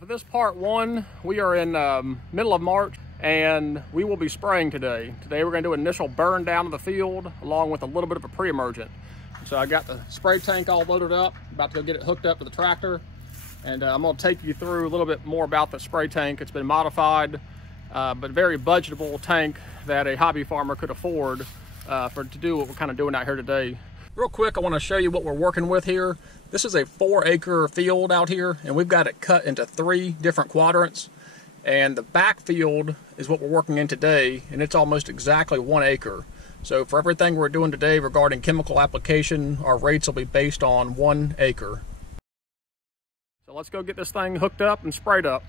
For this part one, we are in middle of March and we will be spraying today. Today we're going to do an initial burn down of the field along with a little bit of a pre-emergent. So I got the spray tank all loaded up, about to go get it hooked up to the tractor. And I'm going to take you through a little bit more about the spray tank. It's been modified, but very budgetable tank that a hobby farmer could afford to do what we're kind of doing out here today. Real quick, I want to show you what we're working with here. This is a 4-acre field out here, and we've got it cut into 3 different quadrants. And the back field is what we're working in today, and it's almost exactly 1 acre. So for everything we're doing today regarding chemical application, our rates will be based on 1 acre. So let's go get this thing hooked up and sprayed up.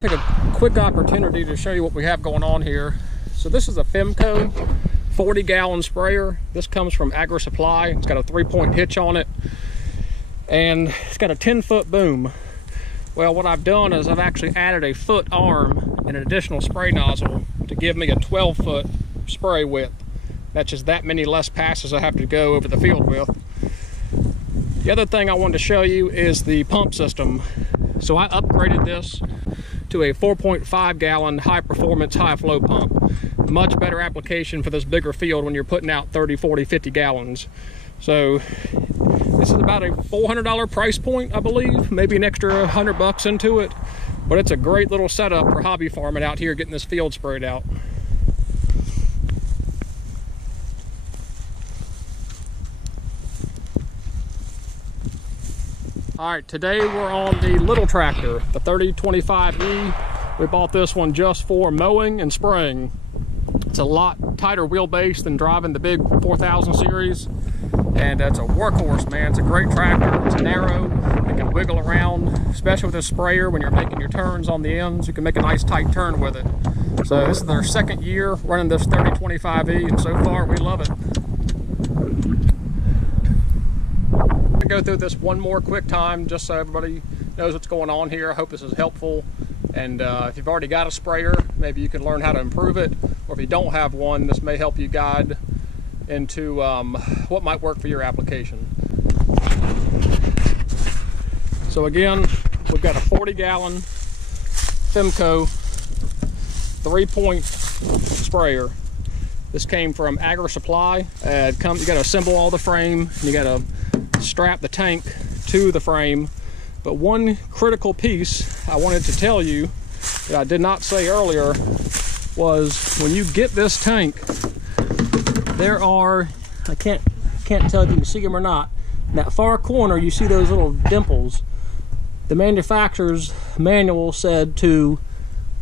Take a quick opportunity to show you what we have going on here. So this is a Femco 40-gallon sprayer. This comes from Agri Supply. It's got a 3-point hitch on it, and it's got a 10-foot boom. Well, what I've done is I've actually added a foot arm and an additional spray nozzle to give me a 12-foot spray width. That's just that many less passes I have to go over the field with. The other thing I wanted to show you is the pump system. So I upgraded this to a 4.5-gallon high-performance, high-flow pump. Much better application for this bigger field when you're putting out 30, 40, 50 gallons. So this is about a $400 price point, I believe, maybe an extra $100 into it, but it's a great little setup for hobby farming out here getting this field sprayed out. All right, today we're on the little tractor, the 3025E. We bought this one just for mowing and spraying. It's a lot tighter wheelbase than driving the big 4000 series. And it's a workhorse, man. It's a great tractor. It's narrow. It can wiggle around, especially with this sprayer when you're making your turns on the ends. You can make a nice tight turn with it. So this is our 2nd year running this 3025E, and so far we love it. Go through this one more quick time just so everybody knows what's going on here. I hope this is helpful, and if you've already got a sprayer, maybe you can learn how to improve it, or if you don't have one, this may help you guide into what might work for your application. So again, we've got a 40-gallon Femco 3-point sprayer. This came from Agri Supply. You got to assemble all the frame, and you got to strap the tank to the frame. But one critical piece I wanted to tell you that I did not say earlier was when you get this tank, there are, I can't tell if you can see them or not, in that far corner you see those little dimples. The manufacturer's manual said to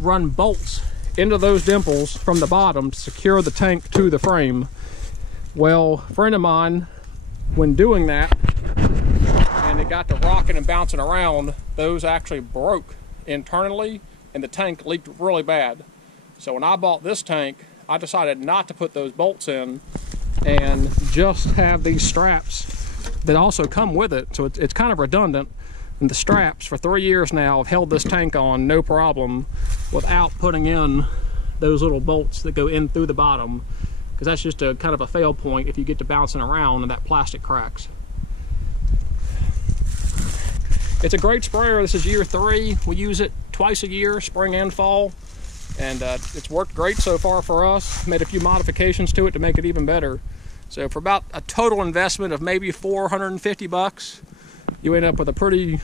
run bolts into those dimples from the bottom to secure the tank to the frame. Well, a friend of mine, when doing that, and it got to rocking and bouncing around, those actually broke internally and the tank leaked really bad. So when I bought this tank, I decided not to put those bolts in and just have these straps that also come with it. So it's kind of redundant. And the straps for 3 years now have held this tank on no problem without putting in those little bolts that go in through the bottom, because that's just a kind of a fail point if you get to bouncing around and that plastic cracks. It's a great sprayer. This is year 3. We use it twice a year, spring and fall, and it's worked great so far for us. Made a few modifications to it to make it even better. So for about a total investment of maybe $450, you end up with a pretty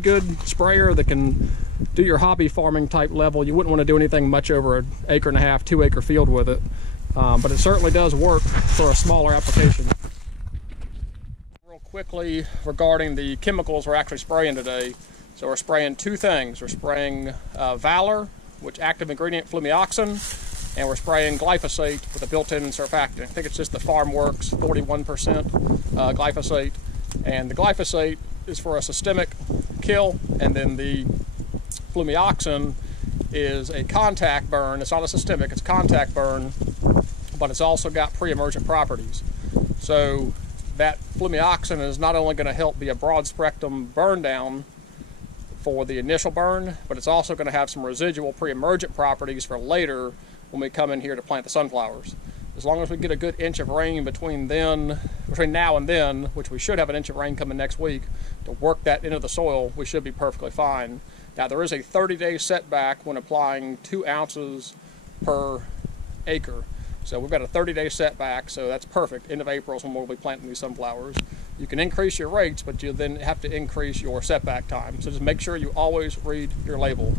good sprayer that can do your hobby farming type level. You wouldn't want to do anything much over an 1.5 acre, 2 acre field with it, but it certainly does work for a smaller application. Real quickly regarding the chemicals we're actually spraying today. So we're spraying two things. We're spraying Valor, which active ingredient flumioxin, and we're spraying glyphosate with a built-in surfactant. I think it's just the FarmWorks 41% glyphosate, and the glyphosate is for a systemic kill, and then the flumioxin is a contact burn. It's not a systemic, it's a contact burn, but it's also got pre-emergent properties. So that flumioxin is not only going to help be a broad spectrum burn down for the initial burn, but it's also going to have some residual pre-emergent properties for later when we come in here to plant the sunflowers. As long as we get a good inch of rain between now and then, which we should have an inch of rain coming next week, to work that into the soil, we should be perfectly fine. Now there is a 30-day setback when applying 2 ounces per acre. So we've got a 30-day setback, so that's perfect. End of April is when we'll be planting these sunflowers. You can increase your rates, but you then have to increase your setback time. So just make sure you always read your label.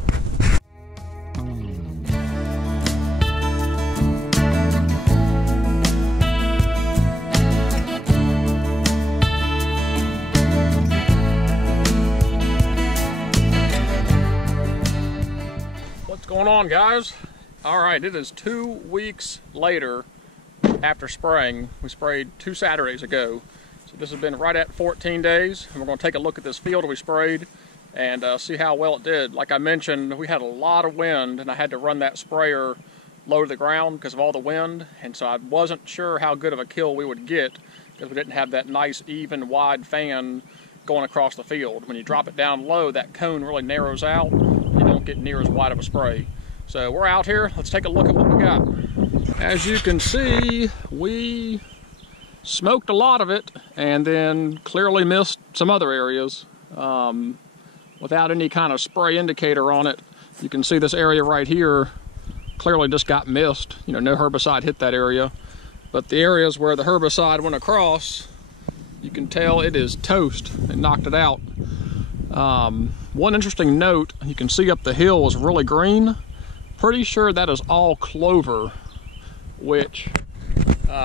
What's going on, guys? All right, it is 2 weeks later after spraying. We sprayed 2 Saturdays ago. So this has been right at 14 days. And we're gonna take a look at this field we sprayed and see how well it did. Like I mentioned, we had a lot of wind and I had to run that sprayer low to the ground because of all the wind. And so I wasn't sure how good of a kill we would get because we didn't have that nice, even, wide fan going across the field. When you drop it down low, that cone really narrows out. You don't get near as wide of a spray. So we're out here, let's take a look at what we got. As you can see, we smoked a lot of it and then clearly missed some other areas. Without any kind of spray indicator on it, you can see this area right here clearly just got missed. You know, no herbicide hit that area. But the areas where the herbicide went across, you can tell it is toast. It knocked it out. One interesting note, you can see up the hill is really green. Pretty sure that is all clover, which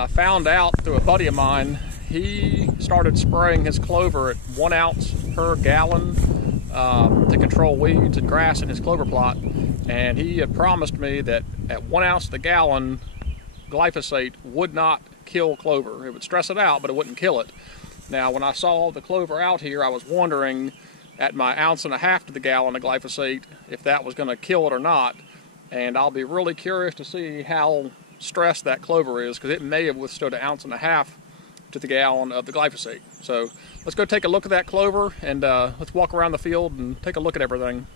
found out through a buddy of mine. He started spraying his clover at 1 ounce per gallon to control weeds and grass in his clover plot. And he had promised me that at 1 ounce to the gallon, glyphosate would not kill clover. It would stress it out, but it wouldn't kill it. Now, when I saw the clover out here, I was wondering at my 1.5 ounces to the gallon of glyphosate if that was going to kill it or not. And I'll be really curious to see how stressed that clover is, because it may have withstood 1.5 ounces to the gallon of the glyphosate. So let's go take a look at that clover and let's walk around the field and take a look at everything.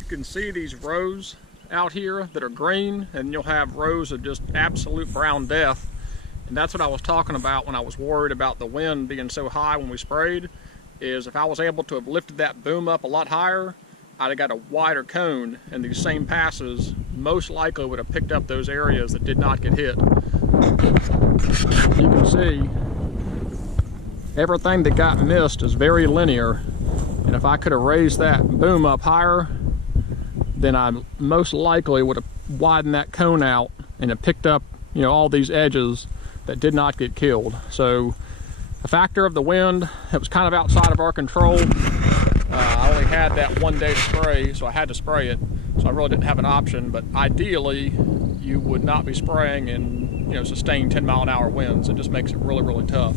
You can see these rows out here that are green, and you'll have rows of just absolute brown death. And that's what I was talking about when I was worried about the wind being so high when we sprayed, is if I was able to have lifted that boom up a lot higher, I'd have got a wider cone, and these same passes most likely would have picked up those areas that did not get hit. You can see everything that got missed is very linear, and if I could have raised that boom up higher, then I most likely would have widened that cone out and have picked up, you know, all these edges that did not get killed. So a factor of the wind, it was kind of outside of our control. I only had that 1 day to spray, so I had to spray it. So I really didn't have an option, but ideally you would not be spraying in, you know, sustained 10-mile-an-hour winds. It just makes it really, really tough.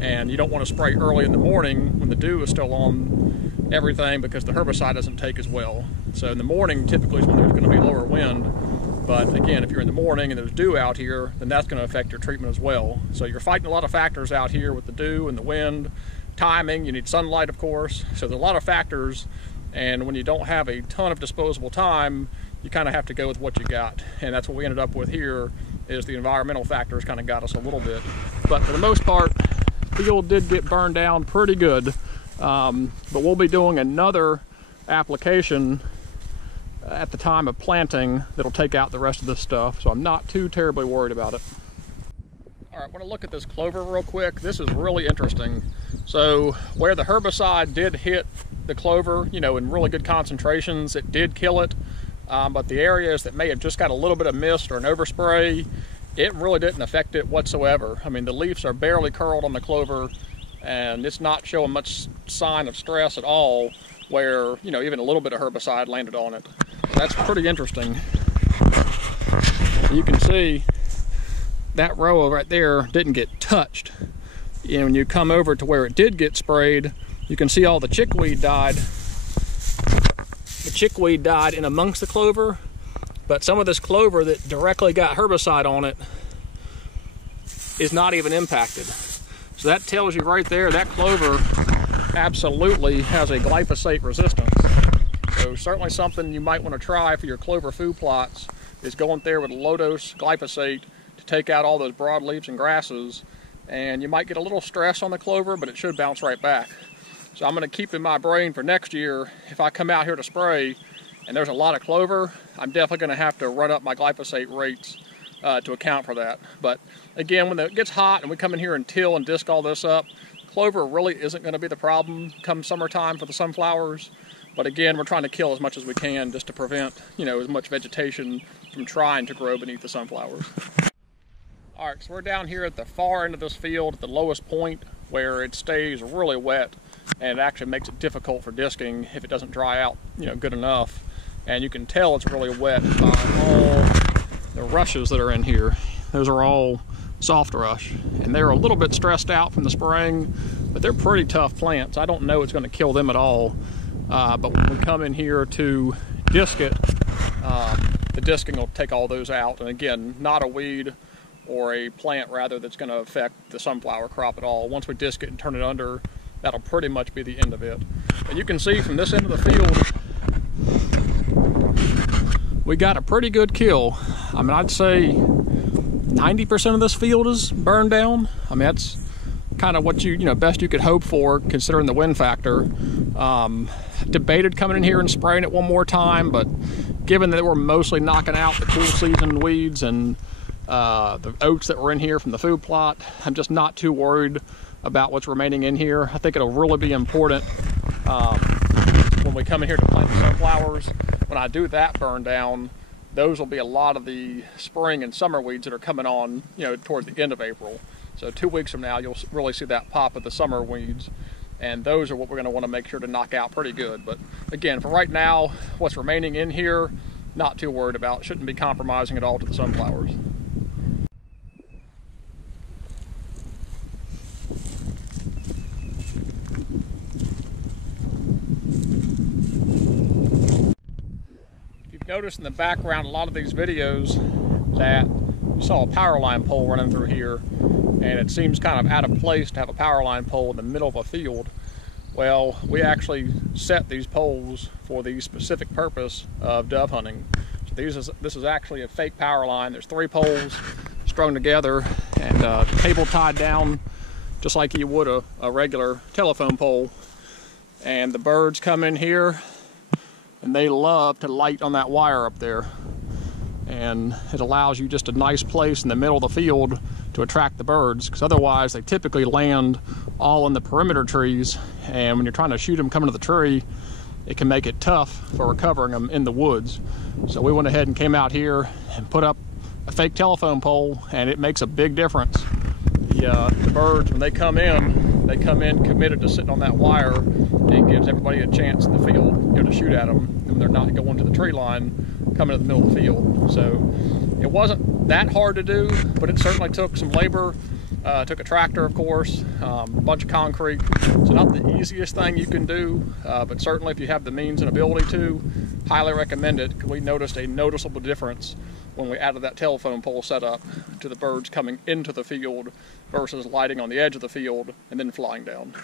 And you don't want to spray early in the morning when the dew is still on everything, because the herbicide doesn't take as well. So in the morning typically is when there's going to be lower wind. But again, if you're in the morning and there's dew out here, then that's going to affect your treatment as well. So you're fighting a lot of factors out here with the dew and the wind, timing, you need sunlight, of course. So there's a lot of factors, and when you don't have a ton of disposable time, you kind of have to go with what you got. And that's what we ended up with here, is the environmental factors kind of got us a little bit. But for the most part, the field did get burned down pretty good. But we'll be doing another application at the time of planting that'll take out the rest of this stuff, so I'm not too terribly worried about it. All right, I want to look at this clover real quick. This is really interesting. So where the herbicide did hit the clover, you know, in really good concentrations, it did kill it. But the areas that may have just got a little bit of mist or an overspray, it really didn't affect it whatsoever. I mean, the leaves are barely curled on the clover, and it's not showing much sign of stress at all, where, you know, even a little bit of herbicide landed on it. That's pretty interesting. You can see that row right there didn't get touched. And when you come over to where it did get sprayed, you can see all the chickweed died. The chickweed died in amongst the clover, but some of this clover that directly got herbicide on it is not even impacted. So that tells you right there that clover absolutely has a glyphosate resistance. So certainly something you might want to try for your clover food plots is going there with low-dose glyphosate to take out all those broadleaves and grasses. And you might get a little stress on the clover, but it should bounce right back. So I'm going to keep in my brain for next year, if I come out here to spray and there's a lot of clover, I'm definitely going to have to run up my glyphosate rates to account for that. But again, when it gets hot and we come in here and till and disc all this up, clover really isn't going to be the problem come summertime for the sunflowers. But again, we're trying to kill as much as we can just to prevent, you know, as much vegetation from trying to grow beneath the sunflowers. All right, so we're down here at the far end of this field at the lowest point where it stays really wet, and it actually makes it difficult for disking if it doesn't dry out, you know, good enough. And you can tell it's really wet by all the rushes that are in here. Those are all soft rush, and they're a little bit stressed out from the spraying, but they're pretty tough plants. I don't know it's going to kill them at all, but when we come in here to disc it, the disking will take all those out. And again, not a weed or a plant rather that's going to affect the sunflower crop at all. Once we disc it and turn it under, that'll pretty much be the end of it. But you can see from this end of the field, we got a pretty good kill. I mean, I'd say 90% of this field is burned down. I mean, that's kind of what you know, best you could hope for considering the wind factor. Debated coming in here and spraying it one more time, but given that we're mostly knocking out the cool season weeds and the oats that were in here from the food plot, I'm just not too worried about what's remaining in here. I think it'll really be important when we come in here to plant the sunflowers. When I do that burn down, those will be a lot of the spring and summer weeds that are coming on, you know, towards the end of April. So 2 weeks from now, you'll really see that pop of the summer weeds, and those are what we're going to want to make sure to knock out pretty good. But again, for right now, what's remaining in here, not too worried about. Shouldn't be compromising at all to the sunflowers. Notice in the background a lot of these videos that you saw a power line pole running through here, and it seems kind of out of place to have a power line pole in the middle of a field. Well, we actually set these poles for the specific purpose of dove hunting. So this is actually a fake power line. There's 3 poles strung together and cable tied down just like you would a regular telephone pole. And the birds come in here and they love to light on that wire up there, and it allows you just a nice place in the middle of the field to attract the birds, because otherwise they typically land all in the perimeter trees, and when you're trying to shoot them coming to the tree, it can make it tough for recovering them in the woods. So we went ahead and came out here and put up a fake telephone pole, and it makes a big difference. The birds, when they come in committed to sitting on that wire, and it gives everybody a chance in the field, you know, to shoot at them, and they're not going to the tree line coming to the middle of the field. So it wasn't that hard to do, but it certainly took some labor. Took a tractor, of course, a bunch of concrete. So not the easiest thing you can do, but certainly if you have the means and ability to, highly recommend it, because we noticed a noticeable difference when we added that telephone pole setup to the birds coming into the field versus lighting on the edge of the field and then flying down.